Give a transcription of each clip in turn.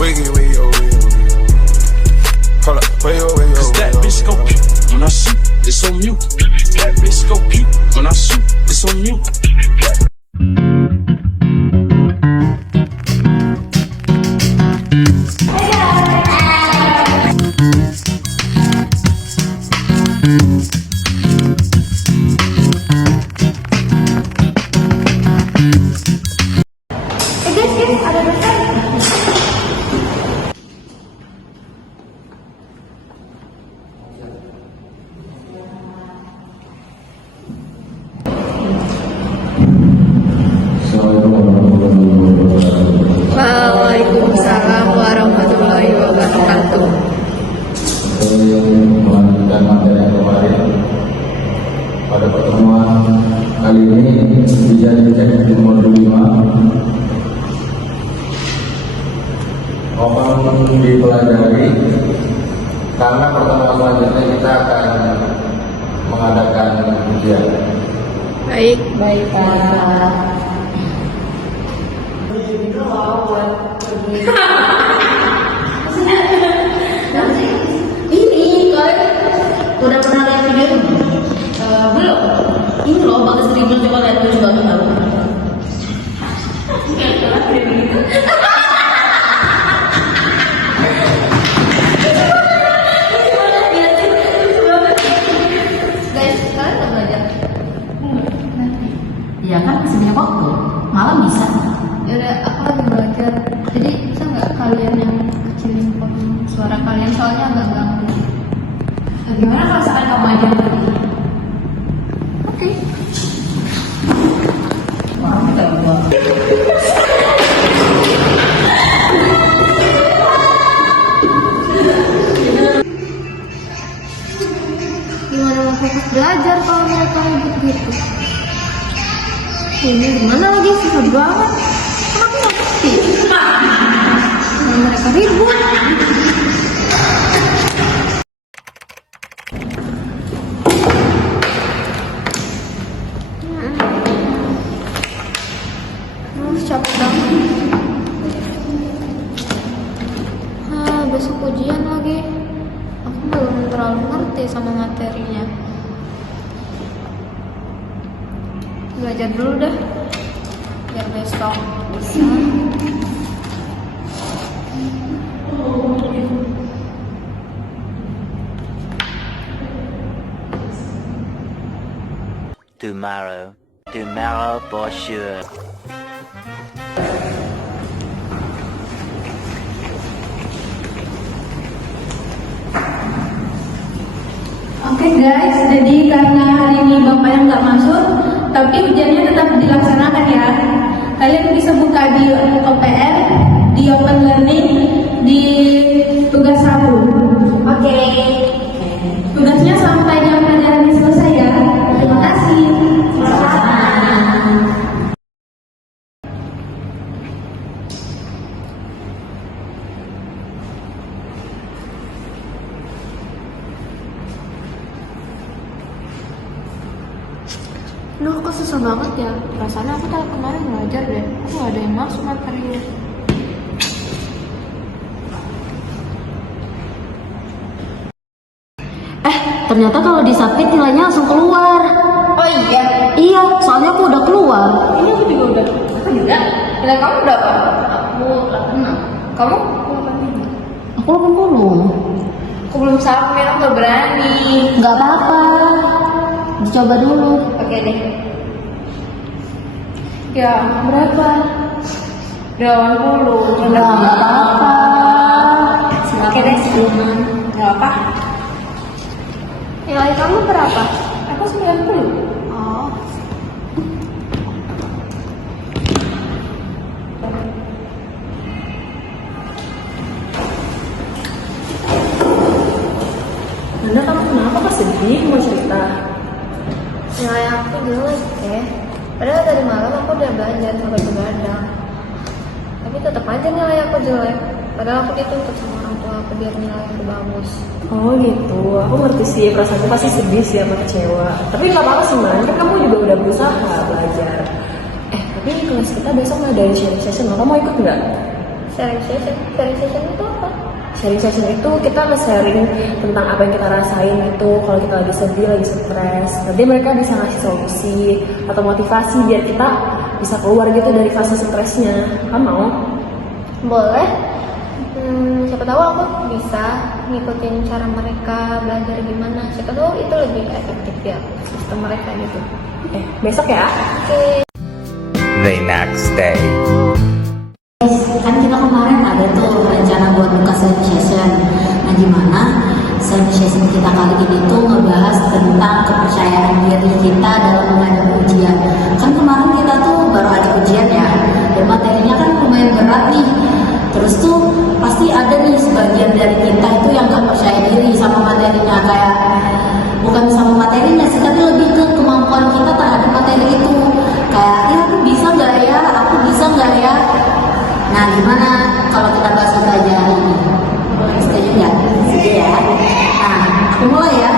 Wiggy, wiggy, oh, wiggy, oh, wiggy, oh. Hold up, wiggy, oh, wiggy, oh, Cause that wiggy, bitch oh, go wiggy, puke when I shoot, it's on mute. That bitch go puke when I shoot, it's on mute. Guys, ada dosen. Waalaikumsalam warahmatullahi wabarakatuh. Melanjutkan materi yang kemarin. Pada pertemuan kali ini bisa dicek di modul 5. Mohon dipelajari karena pertemuan selanjutnya kita akan mengadakan ujian. Baik, Pak. Ini kalian udah pernah lihat video ini? Belum. Ini loh bagus dribble, coba lihat dulu juga nggak tahu. Guys, kalian nggak belajar? Iya kan masih banyak waktu, malam bisa. Ya udah, aku lagi belajar. Jadi bisa nggak kalian yang kecilin volume suara kalian, soalnya agak ganggu. Gimana kalau misalkan kamu aja yang pergi? Oke. Wah, kita buat. Gimana mau fokus belajar kalau mereka ribut gitu? Ini gimana lagi, susah banget. Kan aku nggak ngerti. Nah, mereka ribut. Capek banget. Besok ujian lagi. Aku belum terlalu ngerti sama materinya. Belajar dulu dah, biar besok bisa. Tomorrow for sure. Oke guys, jadi karena hari ini bapak yang nggak masuk, tapi ujiannya tetap dilaksanakan ya. Kalian bisa buka di OPR, di Open Learning, di tugas 1. Oke. Tugasnya sampai jam pelajaran ini selesai ya. Terima kasih. Duh, kok susah banget ya? Rasanya aku tadi kemarin belajar deh. Aku gak ada yang masuk materinya. Ternyata kalau disubmit nilainya langsung keluar. Oh iya? Iya, soalnya aku udah keluar. Ini aku juga udah. Aku juga? Nilai kamu berapa? Aku 86. Kamu? 85. Aku 80. Aku belum submit, aku gak berani. Nggak apa-apa, dicoba dulu. Oke deh. Ya, berapa? 80. Nggak apa-apa. Oke deh, sebelum berapa? Nilai kamu berapa? Aku 90. Oh. Nanda, kamu kenapa kok sedih? Mau cerita? Nilai aku jelek ya. Padahal tadi malam aku udah belajar sampai begadang. Tapi tetap aja nilai aku jelek. Padahal aku dituntut sama orang tua aku biar nilai aku bagus. Oh gitu, aku ngerti sih, perasaanku pasti sedih sih sama kecewa. Tapi gak apa-apa sih Man, kan kamu juga udah berusaha belajar. Tapi kelas kita besok ngadain sharing session, kamu mau ikut nggak? Sharing session itu apa? Sharing session itu kita nge-sharing tentang apa yang kita rasain gitu. Kalau kita lagi sedih, lagi stres, nanti mereka bisa ngasih solusi atau motivasi biar kita bisa keluar gitu dari fase stresnya. Kamu mau? Boleh. Siapa tahu aku bisa ngikutin cara mereka belajar gimana. Siapa tahu itu lebih efektif ya sistem mereka gitu. Besok ya. Oke. The next day. Kan kita kemarin ada tuh rencana buat buka sharing session. Nah, gimana sharing session kita kali ini tuh ngebahas tentang kepercayaan diri kita dalam menghadapi ujian. Kan kemarin kita tuh baru ada ujian ya, dan materinya kan lumayan berat nih. Terus tuh pasti ada nih sebagian dari kita itu yang gak percaya diri sama materinya, kayak bukan sama materinya sih, tapi lebih ke kemampuan kita terhadap materi itu. Kayak, ya aku bisa nggak ya, aku bisa nggak ya. Nah, gimana kalau kita bahas itu aja hari ini? Setuju nggak? Setuju ya. Nah, aku mulai ya.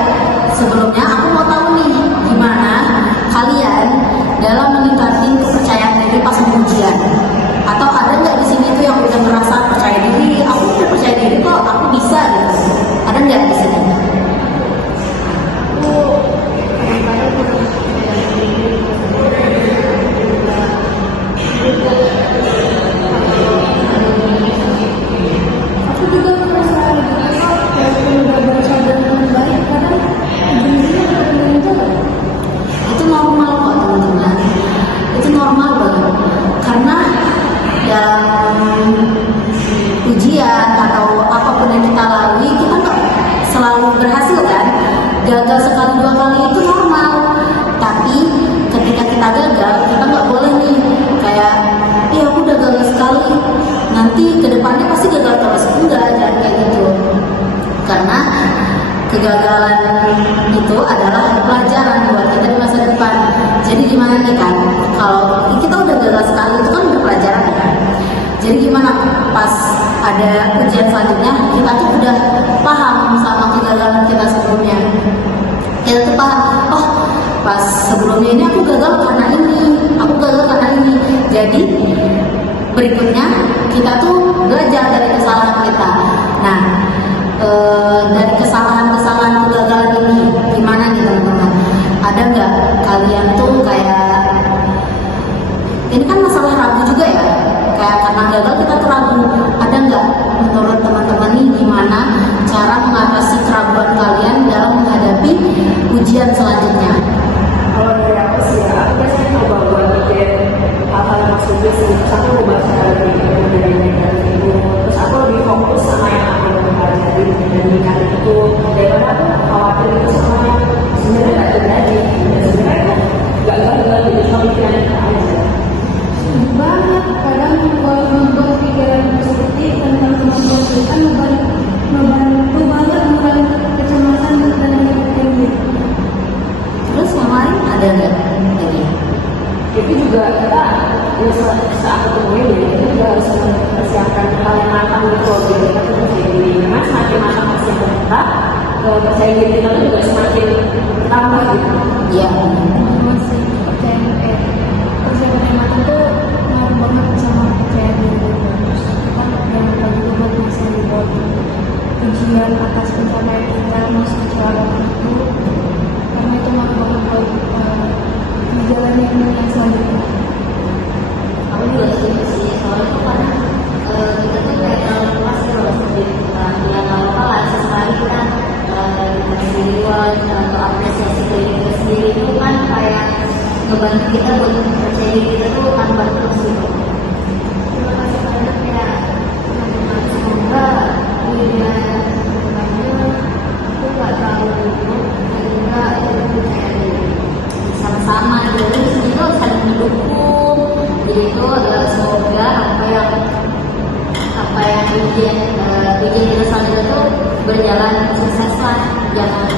Sebelumnya aku mau tahu nih, gimana kalian dalam meningkatkan kepercayaan diri pas ujian? Atau ada nggak di sini tuh yang udah merasa percaya diri? Aku udah percaya diri kok, aku bisa gitu. Ada nggak di sini? Aku juga merasa udah baca dengan baik karena ujiannya benar-benar jalan. Itu normal kok teman-teman, itu normal banget karena dalam ujian atau apapun yang kita lalui kita nggak selalu berhasil kan. Gagal sekali dua kali itu normal, tapi ketika kita gagal kita nggak boleh nih kayak aku udah gagal sekali, nanti kedepannya pasti gagal terus. Enggak, jangan kayak gitu, karena kegagalan itu adalah pelajaran buat kita di masa depan. Jadi gimana nih kan, kalau kita udah gagal sekali itu kan berpelajaran kan. Jadi gimana pas ada ujian selanjutnya kita tuh udah paham sama kegagalan kita sebelumnya. Kita tuh paham, oh pas sebelumnya ini aku gagal karena ini, aku gagal karena ini. Jadi berikutnya kita tuh belajar dari kesalahan kita. Nah, dari kesalahan-kesalahan kegagalan ini gimana nih teman-teman? Ada nggak kalian tuh kayak ini kan masalah ragu juga ya, kayak karena gagal kita tuh ragu. Ada nggak menurut teman-teman nih gimana cara mengatasi keraguan kalian dalam menghadapi ujian selanjutnya? Kalau dari aku sih ya, aku biasanya coba buat bikin hal-hal yang maksudnya sih. Terus aku mau baca lagi dari itu. Terus aku lebih fokus sama yang aku mau pelajari dan minat itu, daripada aku khawatir itu sama yang sebenarnya nggak terjadi. Dan sebenarnya nggak gagal gitu, cuma pikiran kita aja. Banget kadang kalau membuat pikiran seperti tentang kemampuan kita membantu banget mengurangi kecemasan dan negatif. Terus yang lain ada nggak lagi? Itu juga kita saat ketemu ini kita juga harus mempersiapkan hal yang matang gitu biar kita tuh percaya diri. Karena semakin matang persiapan kita, percaya diri kita tuh juga semakin bertambah gitu. Iya. Masih percaya percaya matang tuh ngaruh banget sama percaya diri. Terus kita yang lagi buat bisa dibuat ujian atas pencapaian kita masih jalan itu, karena itu ngaruh banget buat menjalani yang selanjutnya. Aku juga setuju sih, soalnya itu kan kita tuh kayak terlalu lepas kalau sendiri kita. Ya nggak apa-apa lah, sesekali kita dikasih reward atau apresiasi dari kita sendiri itu kan kayak ngebantu kita buat percaya diri kita tuh tambah terus gitu. Terima kasih banyak ya teman-teman, semoga ujian kedepannya aku nggak terlalu ribet dan juga lebih percaya diri. Sama-sama, jadi itu saling mendukung. Jadi itu semoga apa yang ujian kita selanjutnya itu berjalan sukses lah, jangan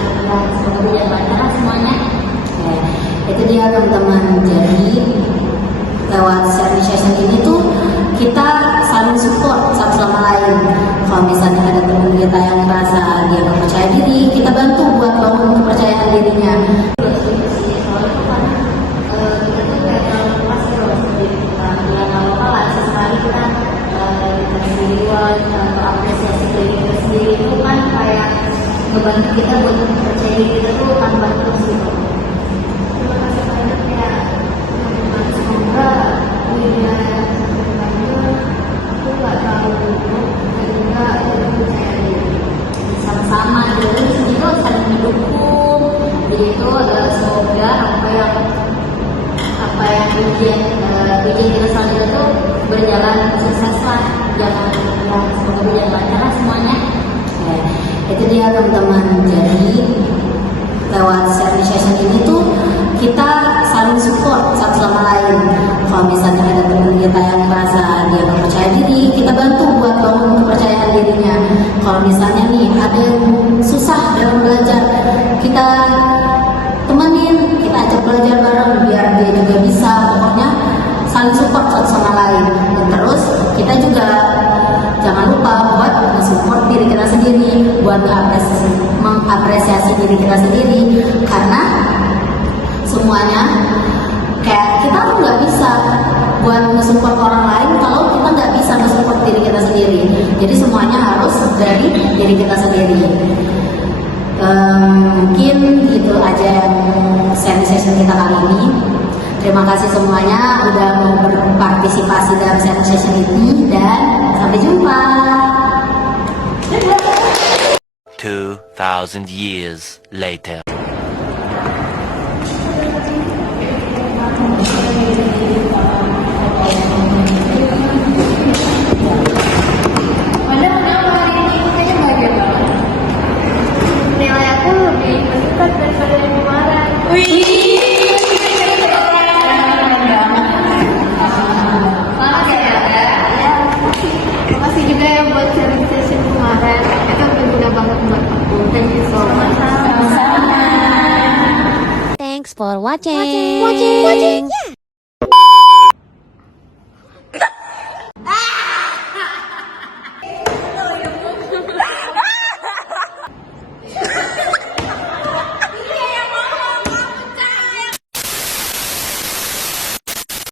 semoga berjalan lancar lah semuanya. Itu dia teman-teman. Jadi lewat sharing session ini tuh kita saling support satu sama lain. Kalau misalnya ada teman kita yang merasa dia nggak percaya diri, kita bantu buat bangun kepercayaan dirinya. duluan atau apresiasi diri kita sendiri itu kan kayak ngebantu kita buat percaya diri kita tuh tambah terus gitu. Terima kasih banyak ya. Semoga dunia aku nggak terlalu buruk dan juga lebih percaya diri. Sama-sama, jadi itu saling mendukung. Jadi itu adalah semoga apa yang ujian kita selanjutnya itu berjalan sukses lah, jangan ya, semoga berjalan lancar lah semuanya. Ya, itu dia teman-teman. Jadi lewat sharing session ini tuh kita saling support satu sama lain. Kalau misalnya ada teman kita yang merasa dia nggak percaya diri, kita bantu buat bangun kepercayaan dirinya. Kalau misalnya nih ada yang susah dalam belajar, kita temenin, kita ajak belajar bareng biar dia juga bisa. Pokoknya saling support satu sama lain. Dan terus kita juga jangan lupa buat support diri kita sendiri, buat mengapresiasi diri kita sendiri, karena semuanya kayak kita tuh nggak bisa buat nge-support orang lain kalau kita nggak bisa nge-support diri kita sendiri. Jadi semuanya harus dari diri kita sendiri. Mungkin itu aja yang sharing session kita kali ini. Terima kasih semuanya udah mau berpartisipasi dalam sharing session ini, dan sampai jumpa. 2,000 years later. Padahal kenapa hari ini kayaknya bahagia banget. Nilai aku lebih meningkat daripada yang kemarin. Makasih juga ya buat sharing session kemarin. Itu berguna banget buat aku. Thank you so much. Thanks for watching.